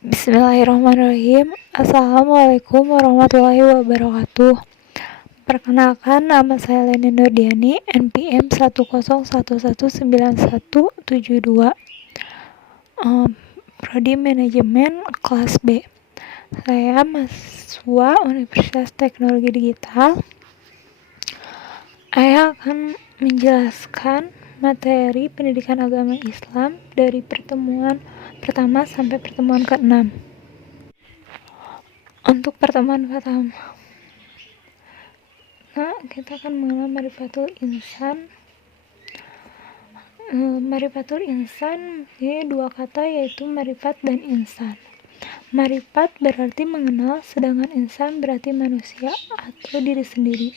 Bismillahirrahmanirrahim. Assalamualaikum warahmatullahi wabarakatuh. Perkenalkan, nama saya Leni Nurdiani, NPM 101119172, Prodi Manajemen kelas B. Saya mahasiswa Universitas Teknologi Digital. Saya akan menjelaskan materi pendidikan agama Islam dari pertemuan pertama sampai pertemuan ke-6. Untuk pertemuan pertama, kita akan mengenal Marifatul Insan. Marifatul Insan ini dua kata, yaitu marifat dan insan. Marifat berarti mengenal, sedangkan insan berarti manusia atau diri sendiri.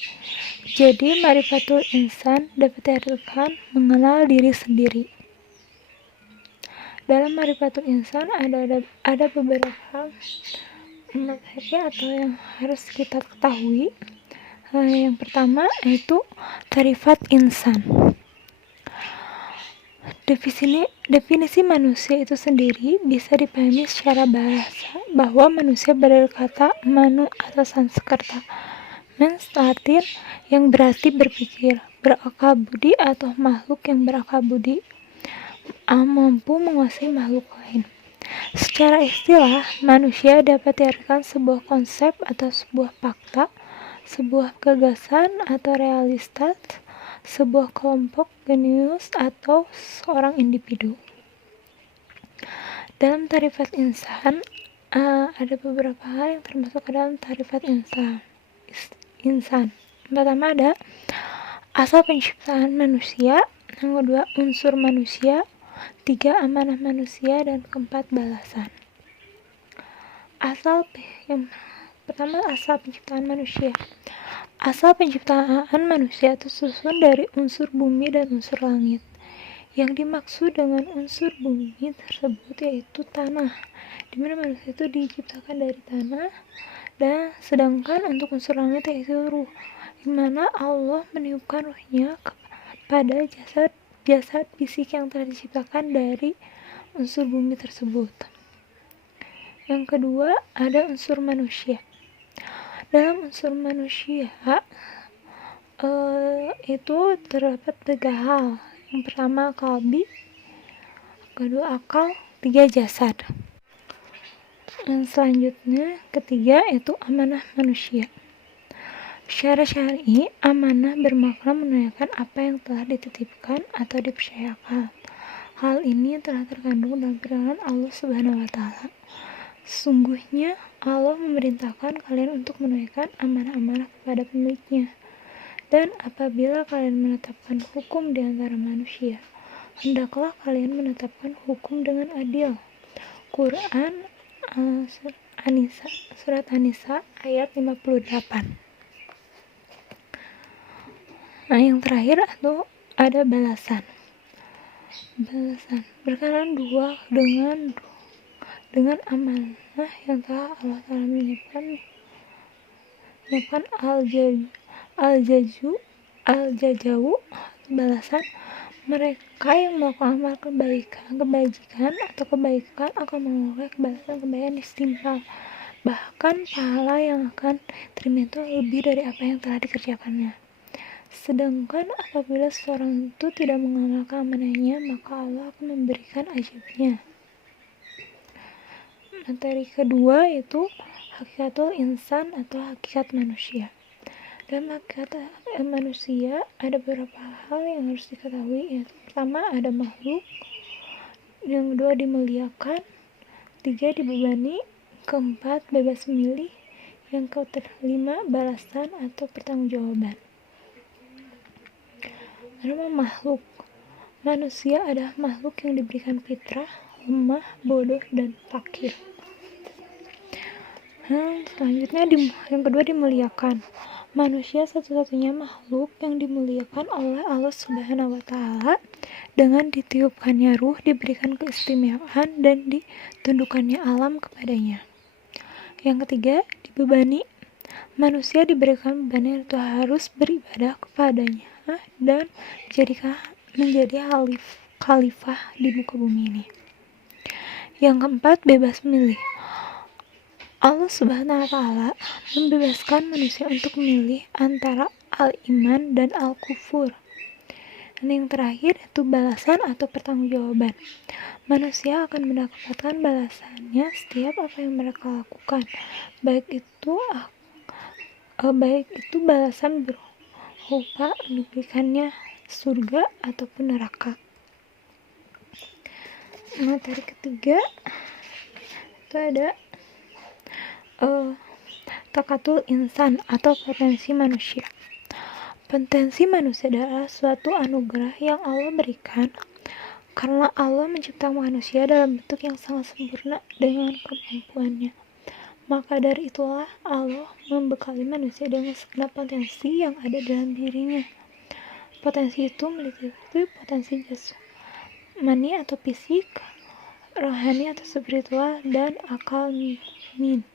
Jadi Marifatul Insan dapat diartikan mengenal diri sendiri. Dalam Marifatul Insan ada beberapa materi atau yang harus kita ketahui. Yang pertama yaitu tarifat insan. Definisi manusia itu sendiri bisa dipahami secara bahasa bahwa manusia berasal kata manu atau Sanskerta, mens Latin, yang berarti berpikir, berakal budi atau makhluk yang berakal budi, mampu menguasai makhluk lain. Secara istilah, manusia dapat diartikan sebuah konsep atau sebuah fakta, sebuah gagasan atau realitas, sebuah kelompok genus atau seorang individu. Dalam tarifat insan, ada beberapa hal yang termasuk ke dalam tarifat insan. Pertama ada asal penciptaan manusia, yang kedua unsur manusia, 3 amanah manusia, dan keempat balasan. Yang pertama, asal penciptaan manusia. Asal penciptaan manusia itu susun dari unsur bumi dan unsur langit. Yang dimaksud dengan unsur bumi tersebut yaitu tanah, di mana manusia itu diciptakan dari tanah, dan sedangkan untuk unsur langit yaitu ruh, di mana Allah meniupkan ruhnya kepada jasad fisik yang telah diciptakan dari unsur bumi tersebut. Yang kedua ada unsur manusia. Dalam unsur manusia itu terdapat 3 hal. Yang pertama kalbi, kedua akal, 3 jasad. Yang selanjutnya ketiga itu amanah manusia. Secara syar'i, amanah bermakna menunaikan apa yang telah dititipkan atau dipercayakan. Hal ini telah terkandung dalam firman Allah Subhanahu wa Ta'ala. Sesungguhnya Allah memerintahkan kalian untuk menunaikan amanah-amanah kepada pemiliknya. Dan apabila kalian menetapkan hukum di antara manusia, hendaklah kalian menetapkan hukum dengan adil. Quran Surat An-Nisa ayat 58. Yang terakhir ada balasan. Berkenaan dengan amanah yang telah Allah Ta'ala menyiapkan al-jazau, balasan. Mereka yang melakukan amal kebajikan atau kebaikan akan mengalami balasan yang setimpal. Bahkan pahala yang akan terima itu lebih dari apa yang telah dikerjakannya. Sedangkan apabila seseorang itu tidak mengamalkan amanahnya, maka Allah akan memberikan azabnya. Materi kedua yaitu hakikatul insan atau hakikat manusia. Dalam hakikat manusia ada beberapa hal yang harus diketahui, yaitu pertama ada makhluk, yang kedua dimuliakan, 3 dibebani, keempat bebas memilih, yang kelima balasan atau pertanggungjawaban. Nama makhluk. Manusia adalah makhluk yang diberikan fitrah, lemah, bodoh, dan fakir. Selanjutnya yang kedua dimuliakan. Manusia satu-satunya makhluk yang dimuliakan oleh Allah Subhanahu wa Ta'ala dengan ditiupkannya ruh, diberikan keistimewaan, dan ditundukkannya alam kepadanya. Yang ketiga dibebani. Manusia diberikan beban itu harus beribadah kepadanya dan menjadi khalifah di muka bumi ini. Yang keempat bebas memilih. Allah Subhanahu wa Ta'ala membebaskan manusia untuk memilih antara al-iman dan al-kufur. Dan yang terakhir itu balasan atau pertanggungjawaban. Manusia akan mendapatkan balasannya setiap apa yang mereka lakukan, baik itu balasan berupa diberikannya surga ataupun neraka. Materi ketiga itu ada takatul insan atau potensi manusia. Potensi manusia adalah suatu anugerah yang Allah berikan karena Allah menciptakan manusia dalam bentuk yang sangat sempurna dengan kemampuannya. Maka dari itulah Allah membekali manusia dengan segenap potensi yang ada dalam dirinya. Potensi itu meliputi potensi jasmani atau fisik, rohani atau spiritual, dan akal min.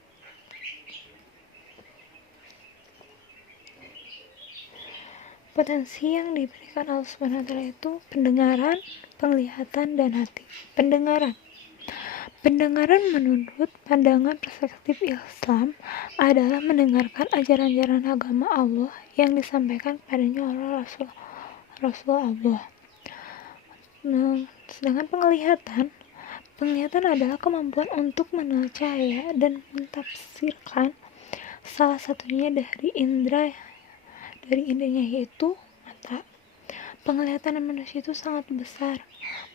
Potensi yang diberikan Allah SWT itu pendengaran, penglihatan, dan hati. Pendengaran menurut pandangan perspektif Islam adalah mendengarkan ajaran-ajaran agama Allah yang disampaikan kepadanya oleh Rasul Allah. Sedangkan penglihatan adalah kemampuan untuk mengenal cahaya dan mentafsirkan salah satunya dari indranya yaitu mata. Penglihatan manusia itu sangat besar.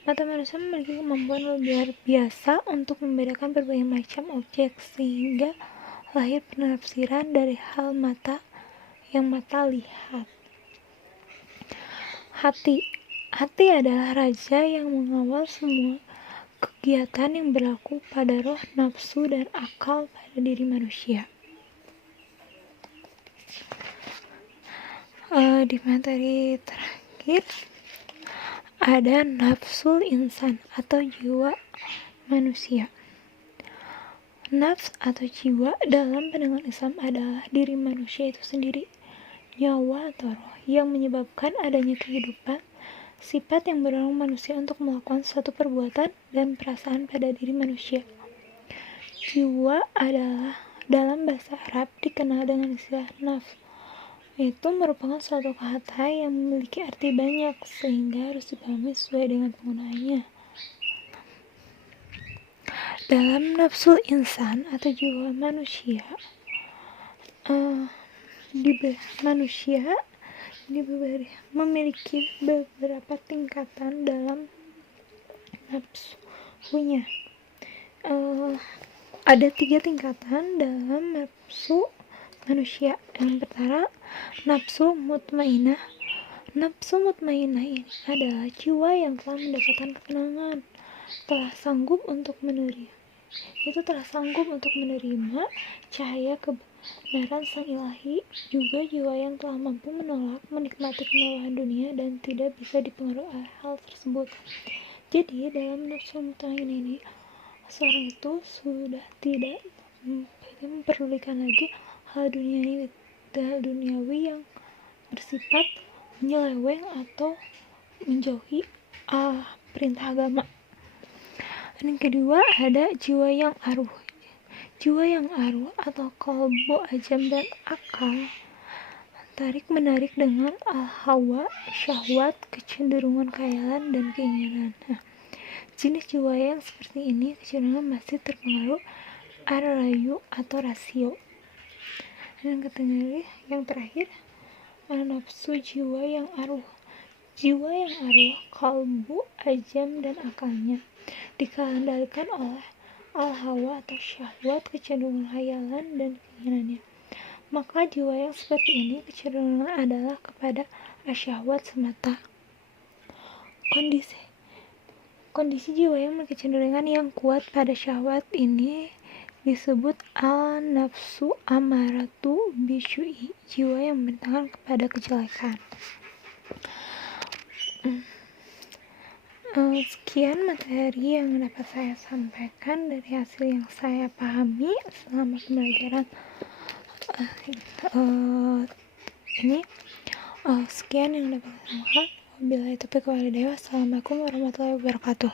Mata manusia memiliki kemampuan luar biasa untuk membedakan berbagai macam objek sehingga lahir penafsiran dari hal yang mata lihat. Hati adalah raja yang mengawal semua kegiatan yang berlaku pada roh, nafsu, dan akal pada diri manusia. Di materi terakhir ada nafsul insan atau jiwa manusia. Nafs atau jiwa dalam pandangan Islam adalah diri manusia itu sendiri, nyawa atau roh yang menyebabkan adanya kehidupan, sifat yang mendorong manusia untuk melakukan suatu perbuatan dan perasaan pada diri manusia. Jiwa adalah dalam bahasa Arab dikenal dengan istilah nafs. Itu merupakan suatu kata yang memiliki arti banyak sehingga harus dipahami sesuai dengan penggunaannya. Dalam nafsul insan atau jiwa manusia, manusia memiliki beberapa tingkatan dalam nafsunya. Ada 3 tingkatan dalam nafsu manusia. Yang pertama, nafsu mutmainah. Nafsu mutmainah ini adalah jiwa yang telah mendapatkan ketenangan, telah sanggup untuk menerima cahaya kebenaran Sang Ilahi, juga jiwa yang telah mampu menolak menikmati kemewahan dunia dan tidak bisa dipengaruhi oleh hal tersebut. Jadi dalam nafsu mutmainah ini, seorang itu sudah tidak memperdulikan lagi hal duniawi yang bersifat menyeleweng atau menjauhi perintah agama. Dan yang kedua ada jiwa yang aruh. Jiwa yang aruh atau qalbu, ajam, dan akal tarik-menarik dengan al-hawa, syahwat, kecenderungan, khayalan, dan keinginan. Jenis jiwa yang seperti ini kecenderungan masih terpengaruh ar-rayu atau rasio. Dan yang terakhir nafsu jiwa yang aruh. Jiwa yang aruh, kalbu, ajam, dan akalnya dikendalikan oleh al-hawa atau syahwat, kecenderungan khayalan, dan keinginannya. Maka jiwa yang seperti ini kecenderungan adalah kepada asyahwat semata. Kondisi jiwa yang memiliki kecenderungan yang kuat pada syahwat ini disebut al-nafsu amaratu bisyu'i, jiwa yang memerintahkan kepada kejelekan. Sekian materi yang dapat saya sampaikan dari hasil yang saya pahami selama pembelajaran ini. Sekian yang dapat saya sampaikan. Wabillahi taufiq wal hidayah. Wassalamualaikum warahmatullahi wabarakatuh.